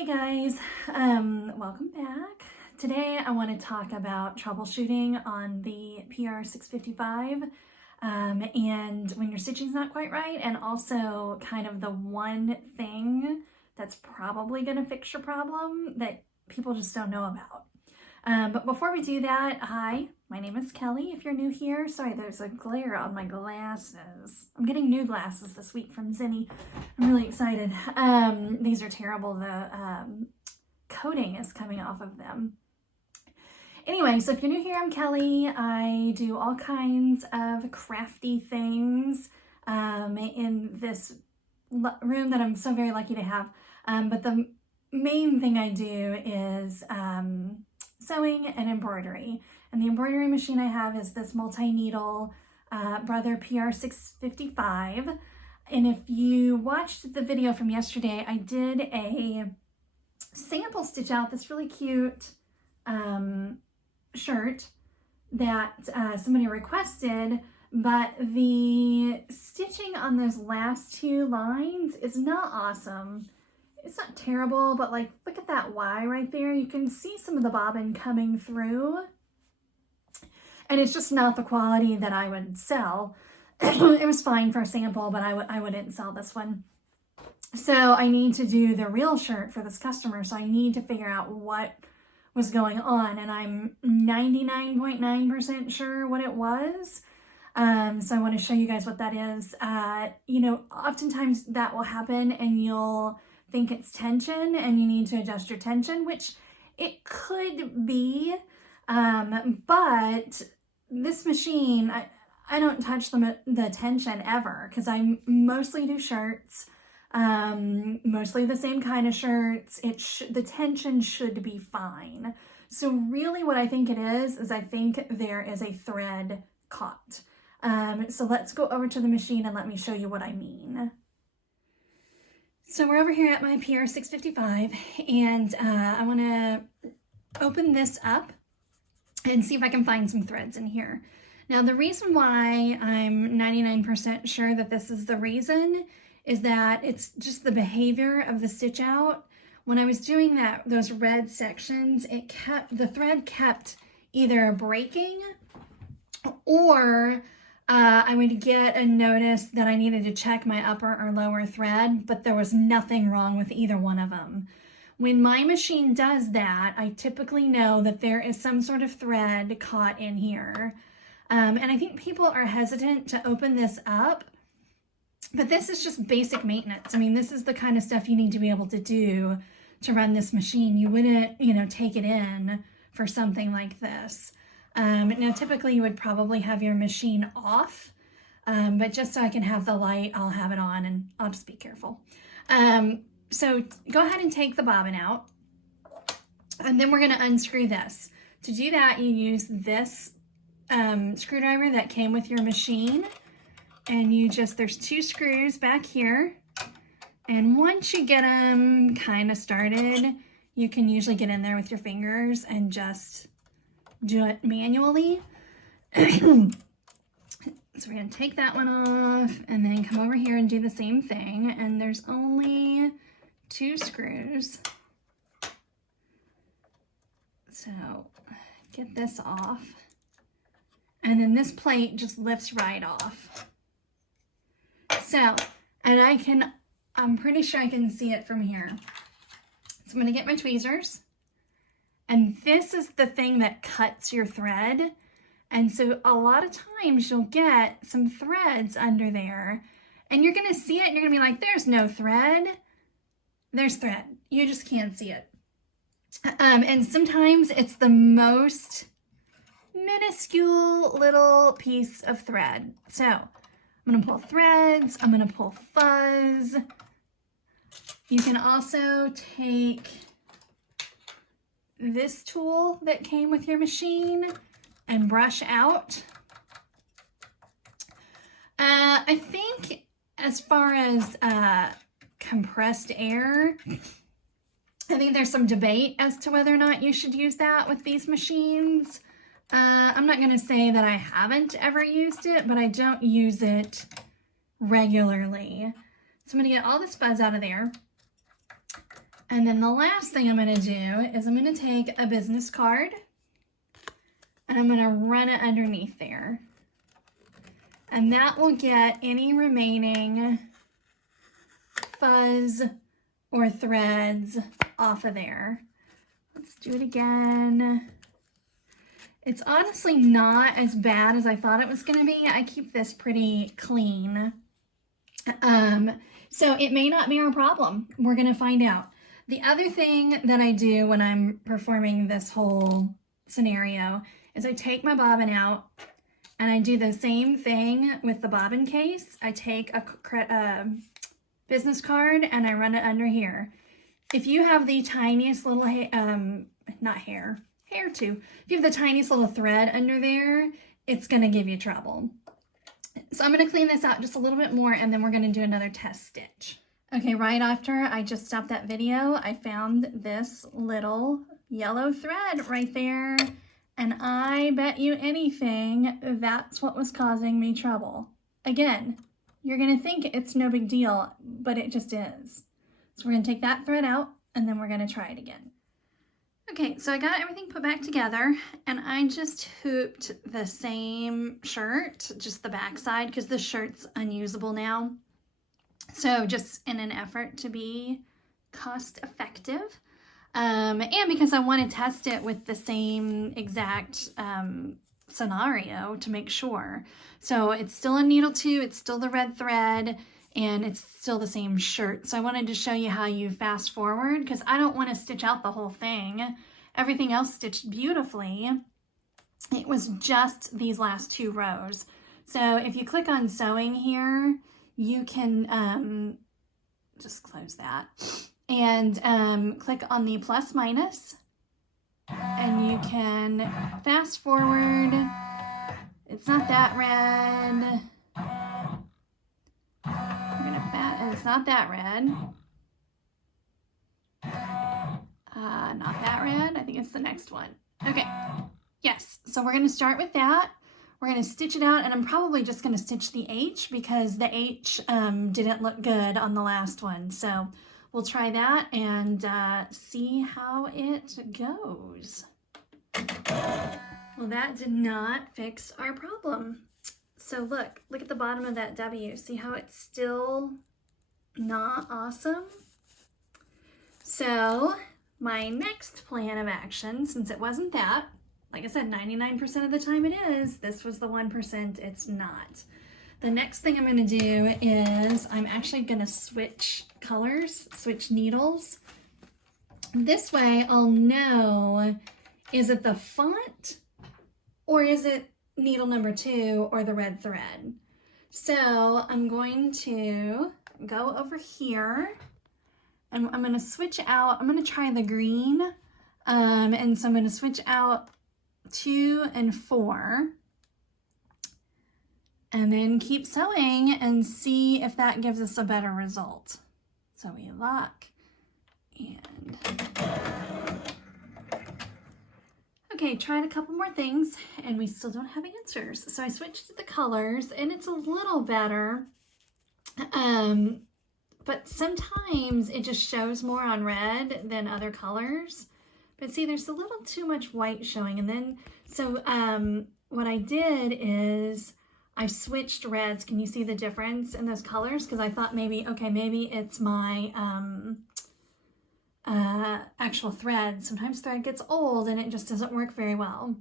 Hey guys, welcome back. Today I want to talk about troubleshooting on the PR655 and when your stitching's not quite right, and also kind of the one thing that's probably going to fix your problem that people just don't know about. But before we do that, hi, my name is Kelly. If you're new here, sorry, there's a glare on my glasses. I'm getting new glasses this week from Zinni. I'm really excited. These are terrible. The coating is coming off of them. Anyway, so if you're new here, I'm Kelly. I do all kinds of crafty things in this room that I'm so very lucky to have. But the main thing I do is sewing and embroidery. And the embroidery machine I have is this multi-needle Brother PR655. And if you watched the video from yesterday, I did a sample stitch out this really cute shirt that somebody requested, but the stitching on those last two lines is not awesome. It's not terrible, but like, look at that Y right there. You can see some of the bobbin coming through, and it's just not the quality that I would sell. It was fine for a sample, but I wouldn't sell this one. So I need to do the real shirt for this customer. So I need to figure out what was going on, and I'm 99.9% sure what it was. So I want to show you guys what that is. You know, oftentimes that will happen and you'll think it's tension and you need to adjust your tension, which it could be. But this machine, I don't touch the tension ever because I mostly do shirts, mostly the same kind of shirts. The tension should be fine. So really what I think it is I think there is a thread caught. So let's go over to the machine and let me show you what I mean. So we're over here at my PR655, and I want to open this up and see if I can find some threads in here. Now, the reason why I'm 99% sure that this is the reason is that it's just the behavior of the stitch out. When I was doing those red sections, the thread kept either breaking, or I would get a notice that I needed to check my upper or lower thread, but there was nothing wrong with either one of them. When my machine does that, I typically know that there is some sort of thread caught in here. And I think people are hesitant to open this up, but this is just basic maintenance. I mean, this is the kind of stuff you need to be able to do to run this machine. You wouldn't, you know, take it in for something like this. Now, typically you would probably have your machine off, but just so I can have the light, I'll have it on, and I'll just be careful. So go ahead and take the bobbin out, and then we're going to unscrew this. To do that, you use this screwdriver that came with your machine, and there's two screws back here, and once you get them kind of started, you can usually get in there with your fingers and just do it manually. So we're going to take that one off and then come over here and do the same thing, and there's only two screws. So get this off, and then this plate just lifts right off. So, and I'm pretty sure I can see it from here. So I'm going to get my tweezers, and this is the thing that cuts your thread. And so a lot of times you'll get some threads under there, and you're going to see it and you're going to be like, there's no thread. There's thread. You just can't see it. And sometimes it's the most minuscule little piece of thread. So I'm going to pull threads. I'm going to pull fuzz. You can also take this tool that came with your machine and brush out. I think as far as compressed air, I think there's some debate as to whether or not you should use that with these machines. I'm not going to say that I haven't ever used it, but I don't use it regularly. So I'm going to get all this fuzz out of there. And then the last thing I'm going to do is I'm going to take a business card and I'm going to run it underneath there. And that will get any remaining fuzz or threads off of there. Let's do it again. It's honestly not as bad as I thought it was going to be. I keep this pretty clean. So it may not be our problem. We're going to find out. The other thing that I do when I'm performing this whole scenario is I take my bobbin out and I do the same thing with the bobbin case. I take a business card and I run it under here. If you have the tiniest little, hair too. If you have the tiniest little thread under there, it's going to give you trouble. So I'm going to clean this out just a little bit more and then we're going to do another test stitch. Okay, right after I just stopped that video, I found this little yellow thread right there. And I bet you anything, that's what was causing me trouble. Again, you're going to think it's no big deal, but it just is. So we're going to take that thread out and then we're going to try it again. Okay, so I got everything put back together and I just hooped the same shirt, just the back side, because the shirt's unusable now. So just in an effort to be cost effective, and because I want to test it with the same exact scenario to make sure. So it's still a needle 2, it's still the red thread, and it's still the same shirt. So I wanted to show you how you fast forward because I don't want to stitch out the whole thing. Everything else stitched beautifully. It was just these last 2 rows. So if you click on sewing here, you can just close that and click on the plus minus and you can fast forward. It's not that red. It's not that red. Not that red. I think it's the next one. Okay. Yes. So we're going to start with that. We're going to stitch it out, and I'm probably just going to stitch the H because the H didn't look good on the last one. So we'll try that and see how it goes. Well, that did not fix our problem. So look at the bottom of that W. See how it's still not awesome? So my next plan of action, since it wasn't that, like I said, 99% of the time it is, this was the 1% it's not. The next thing I'm going to do is I'm actually going to switch colors, switch needles. This way I'll know, is it the font or is it needle number 2 or the red thread? So I'm going to go over here and I'm going to switch out, I'm going to try the green, and so I'm going to switch out 2 and 4 and then keep sewing and see if that gives us a better result. So we lock and okay, tried a couple more things and we still don't have answers. So I switched to the colors and it's a little better, but sometimes it just shows more on red than other colors. But see, there's a little too much white showing. And then, so what I did is I switched reds. Can you see the difference in those colors? Because I thought maybe, okay, maybe it's my actual thread. Sometimes thread gets old and it just doesn't work very well.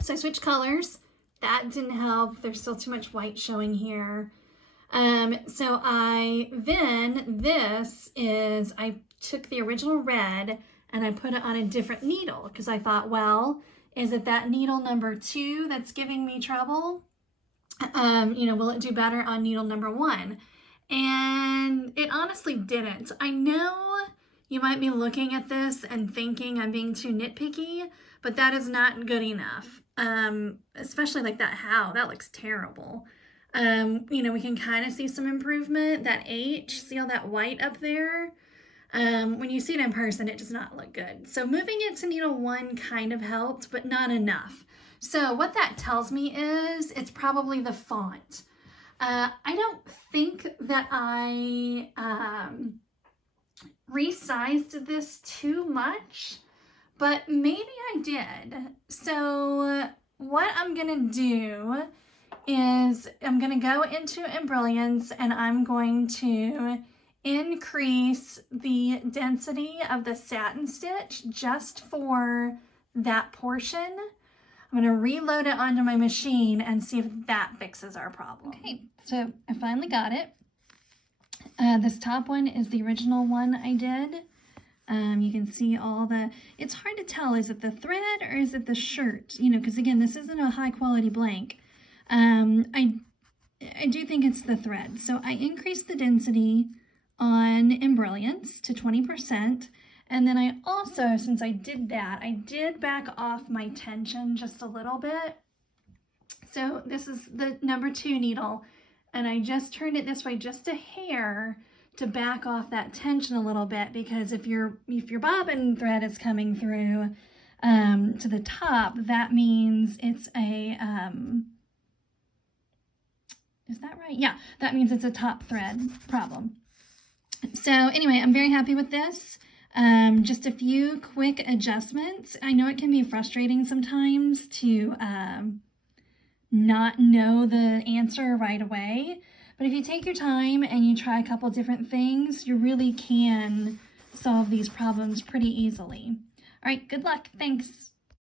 So I switched colors. That didn't help. There's still too much white showing here. So I took the original red and I put it on a different needle because I thought, well, is it that needle number 2 that's giving me trouble? Will it do better on needle number 1? And it honestly didn't. I know you might be looking at this and thinking I'm being too nitpicky, but that is not good enough. Especially like that that looks terrible. We can kind of see some improvement. That H, see all that white up there? When you see it in person, it does not look good. So moving it to needle 1 kind of helped, but not enough. So what that tells me is it's probably the font. I don't think that I resized this too much, but maybe I did. So what I'm gonna do is I'm gonna go into Embrilliance and I'm going to increase the density of the satin stitch just for that portion. I'm gonna reload it onto my machine and see if that fixes our problem. Okay, so I finally got it. This top one is the original one I did. You can see all the, it's hard to tell, is it the thread or is it the shirt? You know, because again, this isn't a high quality blank. I do think it's the thread. So I increased the density on Embrilliance to 20%. And then I also, since I did that, I did back off my tension just a little bit. So this is the number 2 needle. And I just turned it this way just a hair to back off that tension a little bit, because if your bobbin thread is coming through to the top, that means it's a, is that right? Yeah, that means it's a top thread problem. So anyway, I'm very happy with this. Just a few quick adjustments. I know it can be frustrating sometimes to not know the answer right away, but if you take your time and you try a couple different things, you really can solve these problems pretty easily. All right, good luck. Thanks.